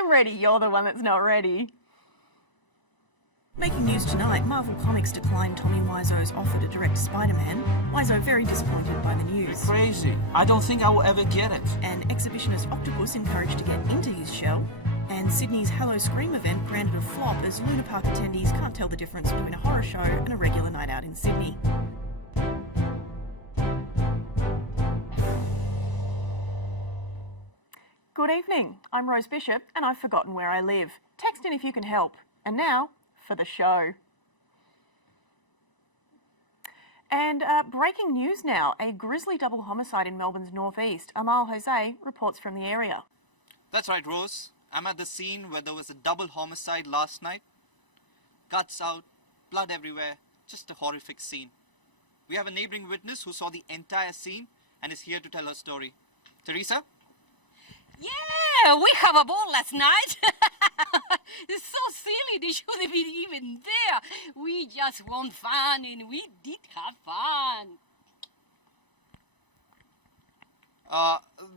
I'm ready. You're the one that's not ready. Making news tonight, Marvel Comics declined Tommy Wiseau's offer to direct Spider-Man. Wiseau very disappointed by the news. You're crazy. I don't think I will ever get it. An exhibitionist octopus encouraged to get into his shell. And Sydney's Hello Scream event branded a flop as Luna Park attendees can't tell the difference between a horror show and a regular night out in Sydney. Good evening. I'm Rose Bishop and I've forgotten where I live. Text in if you can help. And now, for the show. And breaking news now, a grisly double homicide in Melbourne's northeast. Amal Jose reports from the area. That's right, Rose. I'm at the scene where there was a double homicide last night. Guts out, blood everywhere, just a horrific scene. We have a neighbouring witness who saw the entire scene and is here to tell her story. Teresa? Yeah, we have a ball last night. It's so silly, they shouldn't be even there. We just want fun and we did have fun.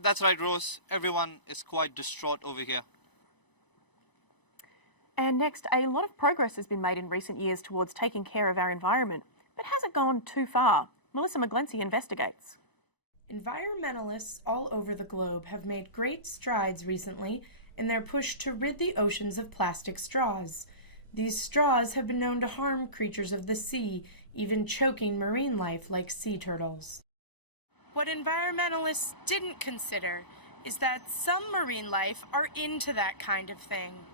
That's right, Rose. Everyone is quite distraught over here. And next, a lot of progress has been made in recent years towards taking care of our environment. But has it gone too far? Melissa McGlency investigates. Environmentalists all over the globe have made great strides recently in their push to rid the oceans of plastic straws. These straws have been known to harm creatures of the sea, even choking marine life like sea turtles. What environmentalists didn't consider is that some marine life are into that kind of thing.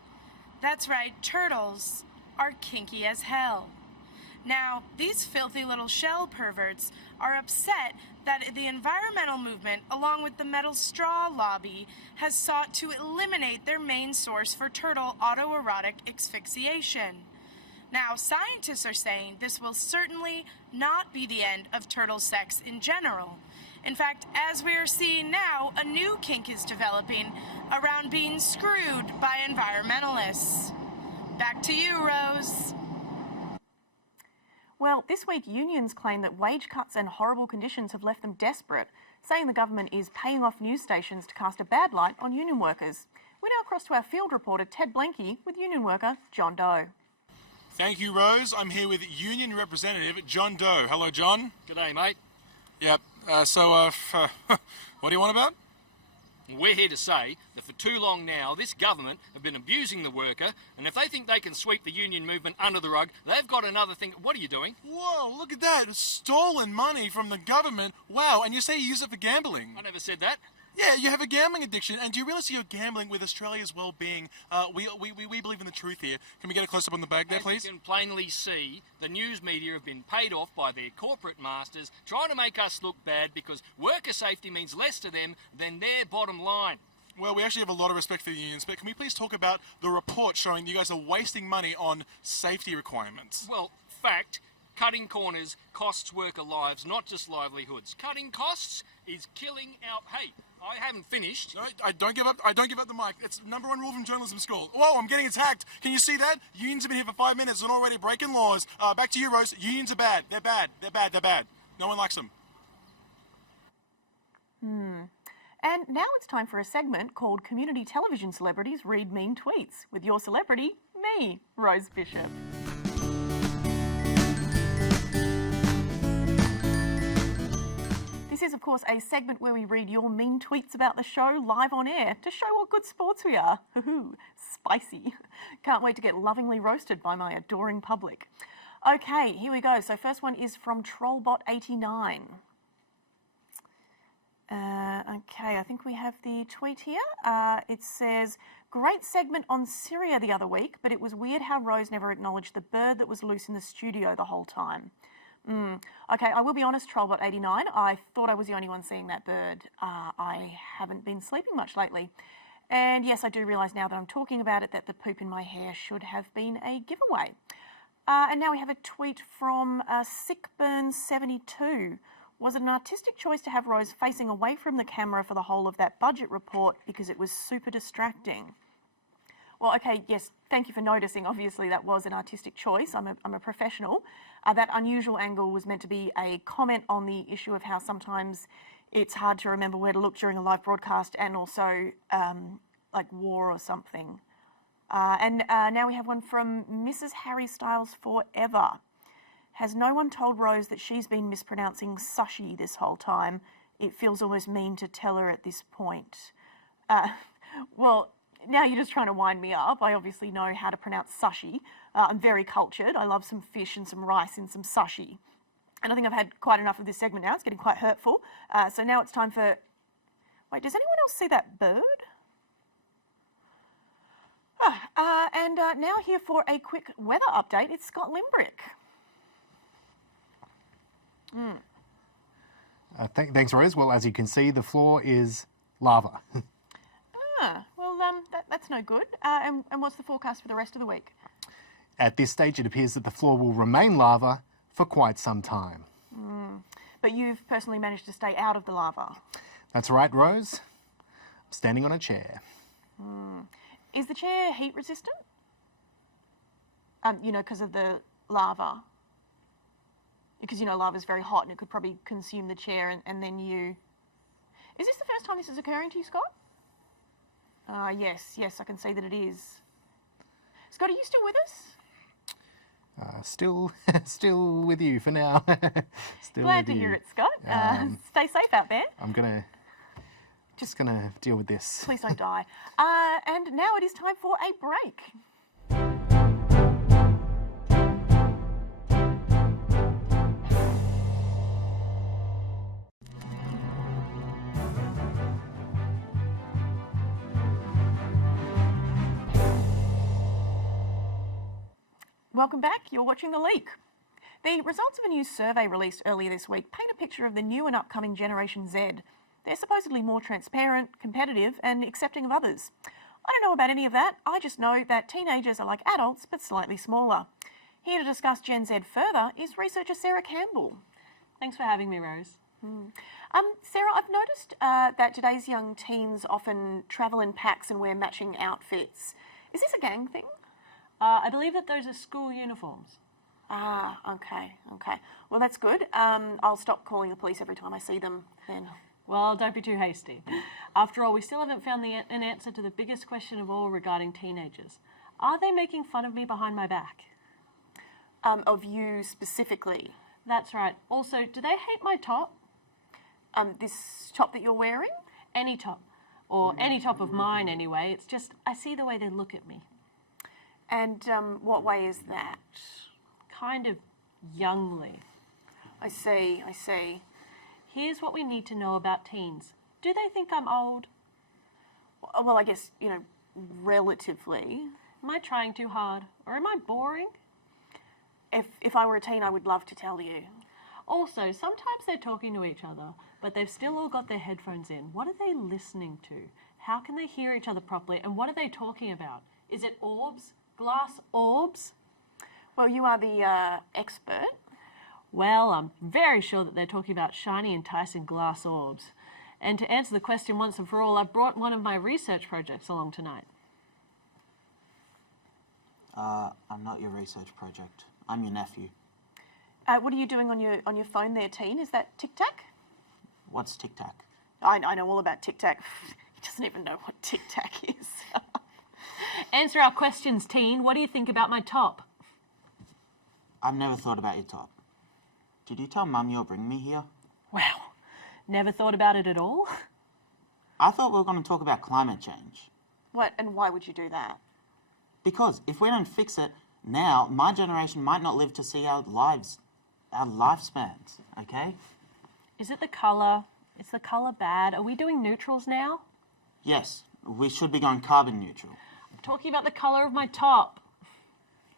That's right, turtles are kinky as hell. Now, these filthy little shell perverts are upset that the environmental movement, along with the metal straw lobby, has sought to eliminate their main source for turtle autoerotic asphyxiation. Now, scientists are saying this will certainly not be the end of turtle sex in general. In fact, as we are seeing now, a new kink is developing around being screwed by environmentalists. Back to you, Rose. Well, this week unions claim that wage cuts and horrible conditions have left them desperate, saying the government is paying off news stations to cast a bad light on union workers. We now cross to our field reporter Ted Blenky with union worker John Doe. Thank you, Rose. I'm here with union representative John Doe. Hello, John. G'day, mate. Yep. What do you want about? We're here to say that for too long now, this government have been abusing the worker, and if they think they can sweep the union movement under the rug, they've got another thing. What are you doing? Whoa, look at that. Stolen money from the government. Wow, and you say you use it for gambling. I never said that. Yeah, you have a gambling addiction, and do you realise you're gambling with Australia's well-being? We believe in the truth here. Can we get a close-up on the bag there, please? As you can plainly see, the news media have been paid off by their corporate masters trying to make us look bad because worker safety means less to them than their bottom line. Well, we actually have a lot of respect for the unions, but can we please talk about the report showing you guys are wasting money on safety requirements? Well, fact, cutting corners costs worker lives, not just livelihoods. Cutting costs is killing our... Hey, I haven't finished. No, I don't give up the mic. It's number one rule from journalism school. Whoa, I'm getting attacked. Can you see that? Unions have been here for 5 minutes and already breaking laws. Back to you, Rose. Unions are bad. They're bad. They're bad. They're bad. No one likes them. And now it's time for a segment called Community Television Celebrities Read Mean Tweets with your celebrity, me, Rose Bishop. This is, of course, a segment where we read your mean tweets about the show live on air to show what good sports we are. Hoo-hoo, spicy. Can't wait to get lovingly roasted by my adoring public. Okay, here we go. So first one is from Trollbot89. Okay, I think we have the tweet here. It says, great segment on Syria the other week, but it was weird how Rose never acknowledged the bird that was loose in the studio the whole time. Okay, I will be honest, Trollbot89, I thought I was the only one seeing that bird. I haven't been sleeping much lately. And yes, I do realise now that I'm talking about it that the poop in my hair should have been a giveaway. And now we have a tweet from Sickburn72. Was it an artistic choice to have Rose facing away from the camera for the whole of that budget report because it was super distracting? Well, okay, yes, thank you for noticing. Obviously, that was an artistic choice. I'm a professional. That unusual angle was meant to be a comment on the issue of how sometimes it's hard to remember where to look during a live broadcast, and also like war or something. And now we have one from Mrs. Harry Styles Forever. Has no one told Rose that she's been mispronouncing sushi this whole time? It feels almost mean to tell her at this point. Well, now you're just trying to wind me up. I obviously know how to pronounce sushi. I'm very cultured. I love some fish and some rice in some sushi. And I think I've had quite enough of this segment now. It's getting quite hurtful. So now it's time for... Wait, does anyone else see that bird? And now here for a quick weather update, it's Scott Limbrick. Thanks, Rose. Well, as you can see, the floor is lava. Well, that's no good. And what's the forecast for the rest of the week? At this stage, it appears that the floor will remain lava for quite some time. But you've personally managed to stay out of the lava. That's right, Rose. I'm standing on a chair. Is the chair heat resistant? You know, because of the lava. Because, you know, lava's very hot and it could probably consume the chair and then you... Is this the first time this is occurring to you, Scott? Yes, I can see that it is. Scott, are you still with us? Still with you for now. Still Glad with to you. hear it, Scott. Stay safe out there. I'm just gonna deal with this. Please don't die. And now it is time for a break. Welcome back. You're watching The Leak. The results of a new survey released earlier this week paint a picture of the new and upcoming Generation Z. They're supposedly more transparent, competitive, and accepting of others. I don't know about any of that. I just know that teenagers are like adults, but slightly smaller. Here to discuss Gen Z further is researcher Sarah Campbell. Thanks for having me, Rose. Sarah, I've noticed that today's young teens often travel in packs and wear matching outfits. Is this a gang thing? I believe that those are school uniforms. Okay. Well, that's good. I'll stop calling the police every time I see them then. Well, don't be too hasty. After all, we still haven't found an answer to the biggest question of all regarding teenagers. Are they making fun of me behind my back? Of you specifically? That's right. Also, do they hate my top? This top that you're wearing? Any top. Or any top of mine, anyway. It's just, I see the way they look at me. And what way is that? Kind of youngly. I see. Here's what we need to know about teens. Do they think I'm old? Well, I guess, you know, relatively. Am I trying too hard? Or am I boring? If I were a teen, I would love to tell you. Also, sometimes they're talking to each other, but they've still all got their headphones in. What are they listening to? How can they hear each other properly? And what are they talking about? Is it orbs? Glass orbs? Well, you are the expert. Well, I'm very sure that they're talking about shiny, enticing glass orbs. And to answer the question once and for all, I've brought one of my research projects along tonight. I'm not your research project. I'm your nephew. What are you doing on your phone there, teen? Is that Tic Tac? What's Tic Tac? I know all about Tic Tac. He doesn't even know what Tic Tac is. Answer our questions, teen. What do you think about my top? I've never thought about your top. Did you tell Mum you'll bring me here? Wow, never thought about it at all? I thought we were going to talk about climate change. What, and why would you do that? Because if we don't fix it now, my generation might not live to see our lifespans, okay? Is it the colour? Is the colour bad? Are we doing neutrals now? Yes, we should be going carbon neutral. I'm talking about the colour of my top.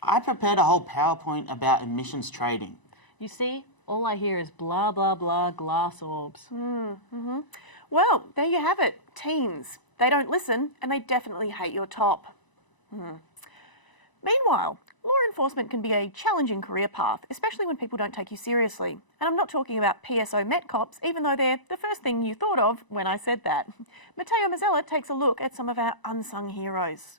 I prepared a whole PowerPoint about emissions trading. You see, all I hear is blah, blah, blah, glass orbs. Well, there you have it. Teens. They don't listen, and they definitely hate your top. Meanwhile, law enforcement can be a challenging career path, especially when people don't take you seriously. And I'm not talking about PSO Met cops, even though they're the first thing you thought of when I said that. Matteo Mazzella takes a look at some of our unsung heroes.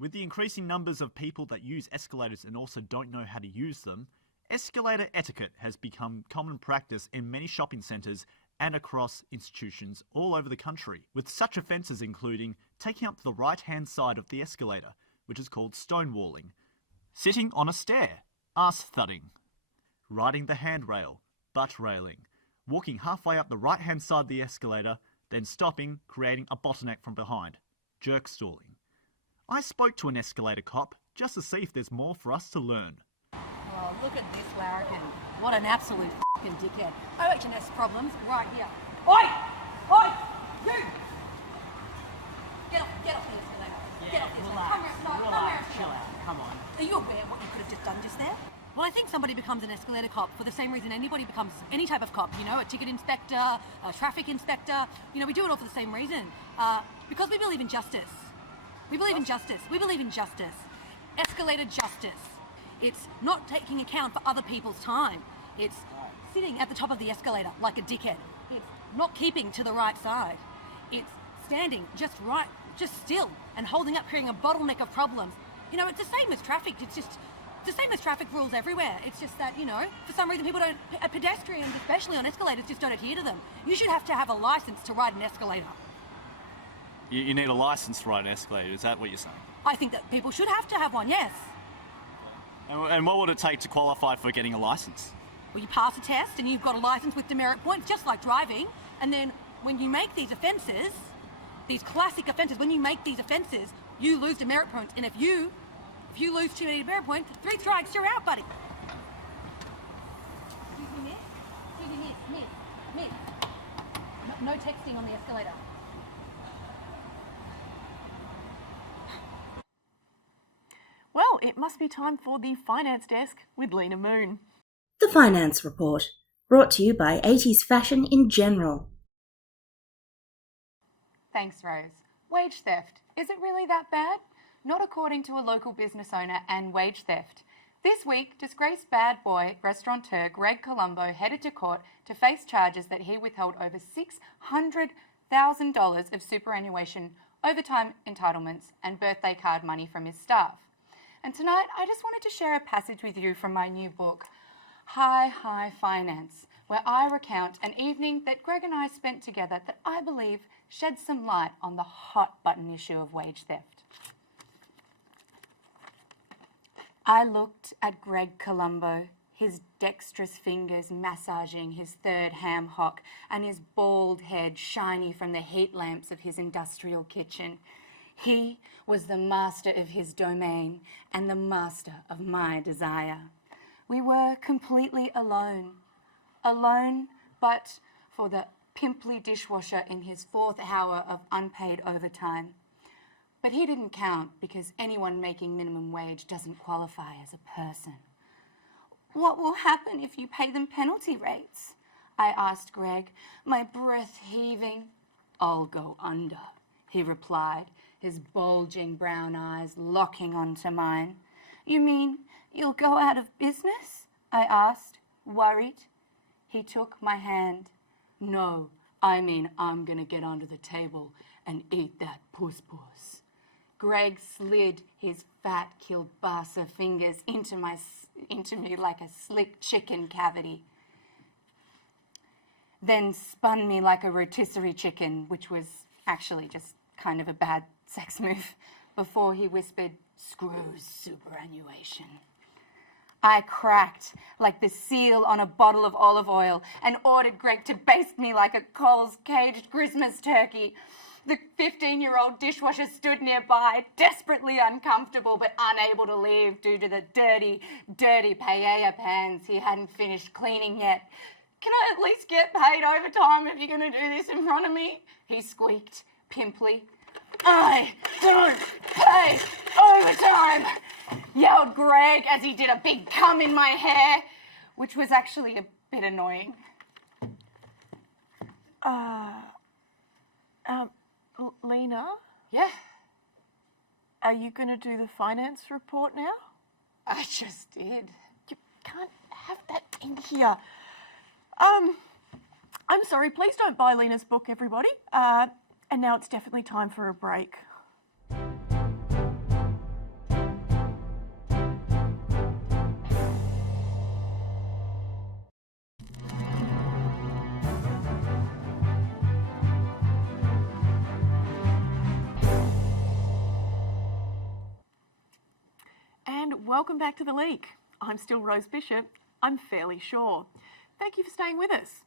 With the increasing numbers of people that use escalators and also don't know how to use them, escalator etiquette has become common practice in many shopping centres and across institutions all over the country, with such offences including taking up the right-hand side of the escalator, which is called stonewalling. Sitting on a stair, ass-thudding. Riding the handrail, butt railing. Walking halfway up the right-hand side of the escalator, then stopping, creating a bottleneck from behind, jerk stalling. I spoke to an escalator cop just to see if there's more for us to learn. Oh, look at this larrikin. What an absolute f***ing dickhead. OH&S problems right here. Oi! Oi! You! Get off the escalator. Get off the escalator. Chill out, come on. Are you aware what you could have just done just there? Well, I think somebody becomes an escalator cop for the same reason anybody becomes any type of cop, you know, a ticket inspector, a traffic inspector. You know, we do it all for the same reason. Because we believe in justice. We believe in justice. We believe in justice. Escalator justice. It's not taking account for other people's time. It's sitting at the top of the escalator like a dickhead. It's not keeping to the right side. It's standing just right, just still, and holding up, creating a bottleneck of problems. You know, it's the same as traffic. It's the same as traffic rules everywhere. It's just that, you know, for some reason people don't, pedestrians, especially on escalators, just don't adhere to them. You should have to have a license to ride an escalator. You need a license to ride an escalator, is that what you're saying? I think that people should have to have one, yes. And what would it take to qualify for getting a license? Well, you pass a test and you've got a license with demerit points, just like driving. And then when you make these offences, these classic offences, when you make these offences, you lose demerit points. And if you lose too many demerit points, 3 strikes, you're out, buddy. Excuse me, miss. No texting on the escalator. Well, it must be time for the finance desk with Lena Moon. The Finance Report, brought to you by 80s fashion in general. Thanks, Rose. Wage theft. Is it really that bad? Not according to a local business owner and wage theft. This week, disgraced bad boy restaurateur Greg Colombo headed to court to face charges that he withheld over $600,000 of superannuation, overtime entitlements, and birthday card money from his staff. And tonight, I just wanted to share a passage with you from my new book, High Finance, where I recount an evening that Greg and I spent together that I believe sheds some light on the hot button issue of wage theft. I looked at Greg Colombo, his dexterous fingers massaging his third ham hock and his bald head shiny from the heat lamps of his industrial kitchen. He was the master of his domain and the master of my desire. We were completely alone but for the pimply dishwasher in his 4th hour of unpaid overtime. But he didn't count because anyone making minimum wage doesn't qualify as a person. What will happen if you pay them penalty rates? I asked Greg, my breath heaving. I'll go under, he replied, his bulging brown eyes locking onto mine. You mean you'll go out of business? I asked, worried. He took my hand. No, I mean I'm gonna get under the table and eat that puss-puss. Greg slid his fat kielbasa fingers into me like a slick chicken cavity. Then spun me like a rotisserie chicken, which was actually just kind of a bad sex move, before he whispered, screws superannuation. I cracked like the seal on a bottle of olive oil and ordered Greg to baste me like a Coles caged Christmas turkey. The 15-year-old dishwasher stood nearby, desperately uncomfortable but unable to leave due to the dirty paella pans he hadn't finished cleaning yet. Can I at least get paid overtime if you're going to do this in front of me? He squeaked, pimply. I don't pay overtime, yelled Greg as he did a big cum in my hair, which was actually a bit annoying. Lena? Yeah? Are you going to do the finance report now? I just did. You can't have that in here. I'm sorry, please don't buy Lena's book, everybody. And now it's definitely time for a break. welcome back to The Leak. I'm still Rose Bishop, I'm fairly sure. Thank you for staying with us.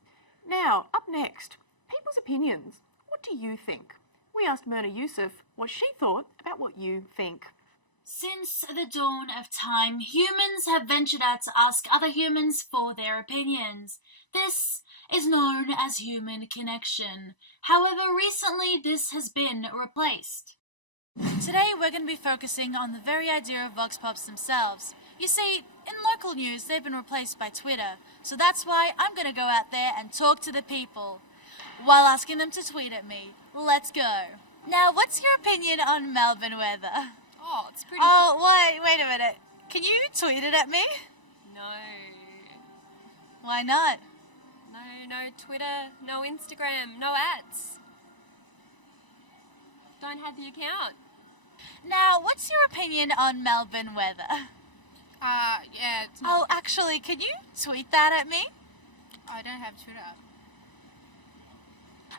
Now, up next, people's opinions. What do you think? We asked Myrna Yusuf what she thought about what you think. Since the dawn of time, humans have ventured out to ask other humans for their opinions. This is known as human connection. However, recently this has been replaced. Today we're going to be focusing on the very idea of vox pops themselves. You see, in local news they've been replaced by Twitter, so that's why I'm going to go out there and talk to the people while asking them to tweet at me. Let's go. Now, what's your opinion on Melbourne weather? Oh, it's pretty... Oh, wait a minute. Can you tweet it at me? No. Why not? No Twitter, no Instagram, no ads. Don't have the account. Now, what's your opinion on Melbourne weather? Yeah, it's Oh, actually, can you tweet that at me? I don't have Twitter.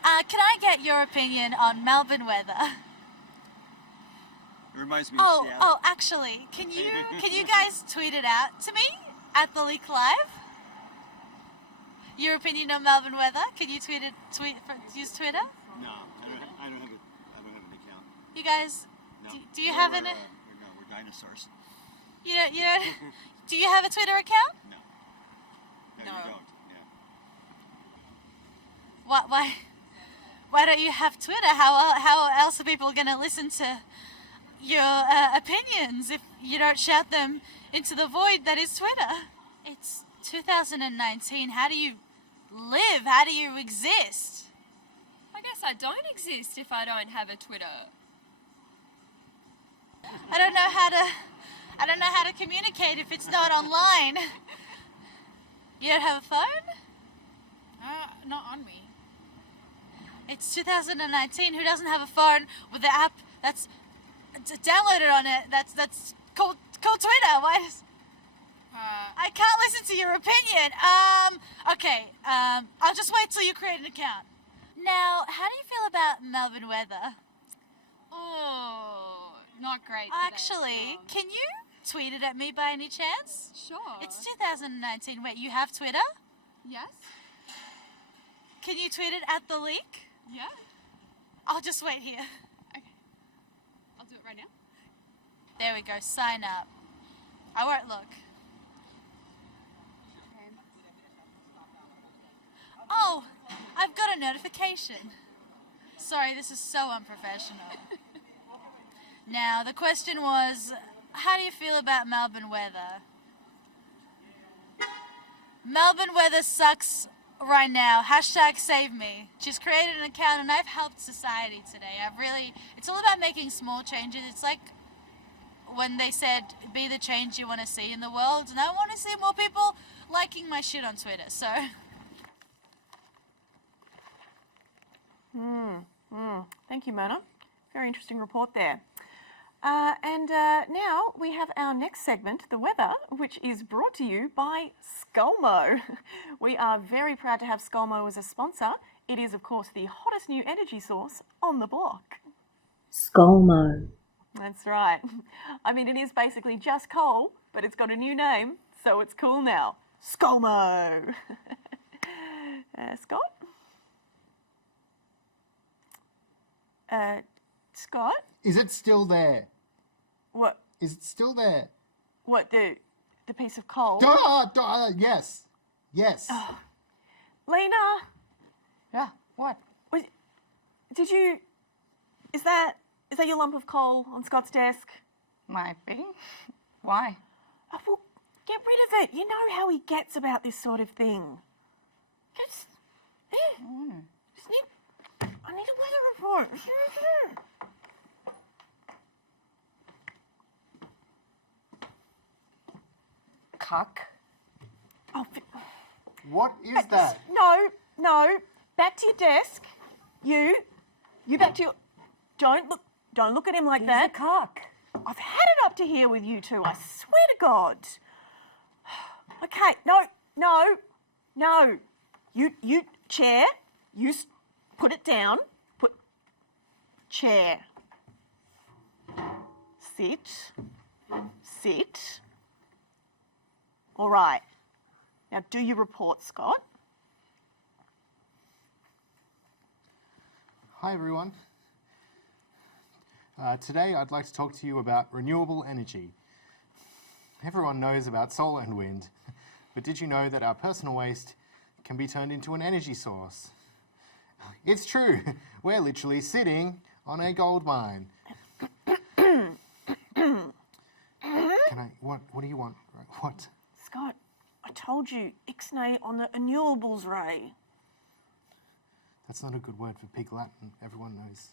Can I get your opinion on Melbourne weather? It reminds me of Seattle. Oh, actually, can you guys tweet it out to me at the Leak Live? Your opinion on Melbourne weather? Can you use Twitter? No, I don't have an account. You guys, No. do you have an? We're dinosaurs. You don't. Do you have a Twitter account? No, you don't. Yeah. Why don't you have Twitter? How else are people going to listen to your opinions if you don't shout them into the void that is Twitter? It's 2019. How do you live? How do you exist? I guess I don't exist if I don't have a Twitter. I don't know how to communicate if it's not online. You don't have a phone? Not on me. It's 2019. Who doesn't have a phone with the app that's downloaded on it? That's called Twitter. Why does... I can't listen to your opinion. Okay. I'll just wait till you create an account. Now, how do you feel about Melbourne weather? Oh, not great today. Actually, can you tweet it at me by any chance? Sure. It's 2019. Wait, you have Twitter? Yes? Can you tweet it at the Leak? Yeah. I'll just wait here. Okay. I'll do it right now. There we go. Sign up. I won't look. Oh, I've got a notification. Sorry, this is so unprofessional. Now, the question was, how do you feel about Melbourne weather? Melbourne weather sucks right now. # save me. She's created an account and I've helped society today. It's all about making small changes. It's like when they said, be the change you want to see in the world. And I want to see more people liking my shit on Twitter, so... Thank you, Myrna. Very interesting report there. Now we have our next segment, The Weather, which is brought to you by Skolmo. We are very proud to have Skolmo as a sponsor. It is, of course, the hottest new energy source on the block. Skolmo. That's right. I mean, it is basically just coal, but it's got a new name, so it's cool now. Skolmo. Scott? Scott? Is it still there? What? Is it still there? What, the piece of coal? Yes. Yes. Lena? Yeah, what? Is that your lump of coal on Scott's desk? Might be. Why? Well, get rid of it. You know how he gets about this sort of thing. I need a weather report. Cuck? Oh, what is that? No. Back to your desk. You back to your... Don't look at him like that. He's a cock. I've had it up to here with you two, I swear to God. Okay, no. You, chair, put it down. Chair. Sit. All right. Now, do your report, Scott. Hi everyone. Today I'd like to talk to you about renewable energy. Everyone knows about solar and wind, but did you know that our personal waste can be turned into an energy source? It's true. We're literally sitting on a gold mine. What do you want? What? Scott, I told you, ixnay on the renewables, Ray. That's not a good word for pig Latin. Everyone knows.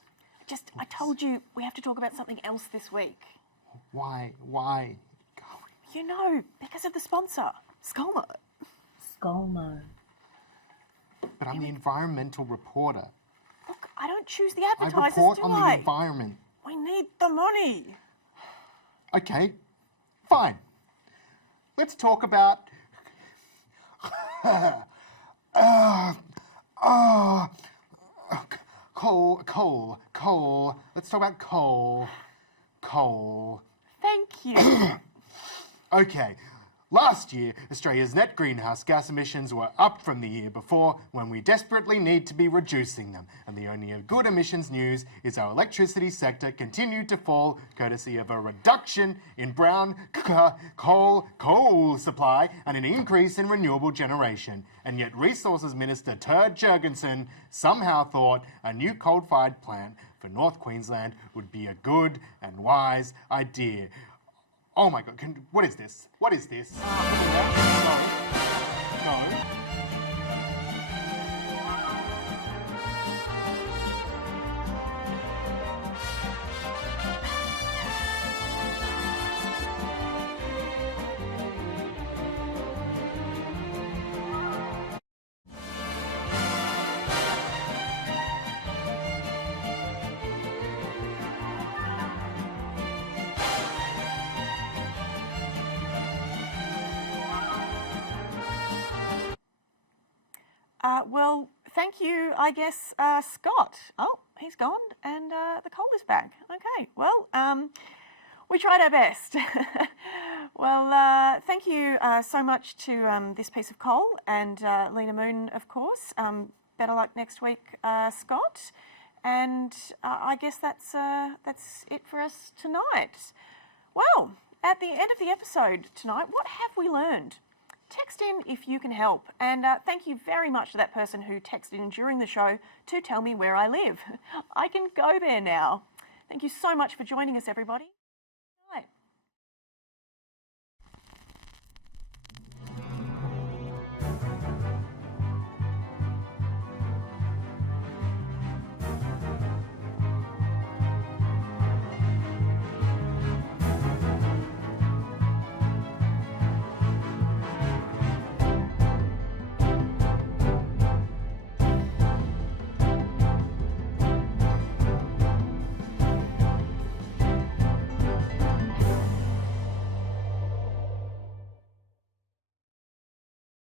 I told you we have to talk about something else this week. Why? You know, because of the sponsor, Skolmo. Skolmo. But I'm the environmental reporter. Look, I don't choose the I advertisers, report do on I? the environment. We need the money. Okay, fine. Let's talk about... coal. Let's talk about coal. Thank you. Okay, last year, Australia's net greenhouse gas emissions were up from the year before when we desperately need to be reducing them. And the only good emissions news is our electricity sector continued to fall courtesy of a reduction in brown coal supply and an increase in renewable generation. And yet Resources Minister Turd Jurgensen somehow thought a new coal-fired plant for North Queensland would be a good and wise idea. Oh my God, what is this? What is this? No. Well, thank you, I guess, Scott. Oh, he's gone and the coal is back. Okay, well, we tried our best. Well, thank you so much to this piece of coal and Lena Moon, of course. Better luck next week, Scott. And I guess that's it for us tonight. Well, at the end of the episode tonight, what have we learned? Text in if you can help. And thank you very much to that person who texted in during the show to tell me where I live. I can go there now. Thank you so much for joining us, everybody.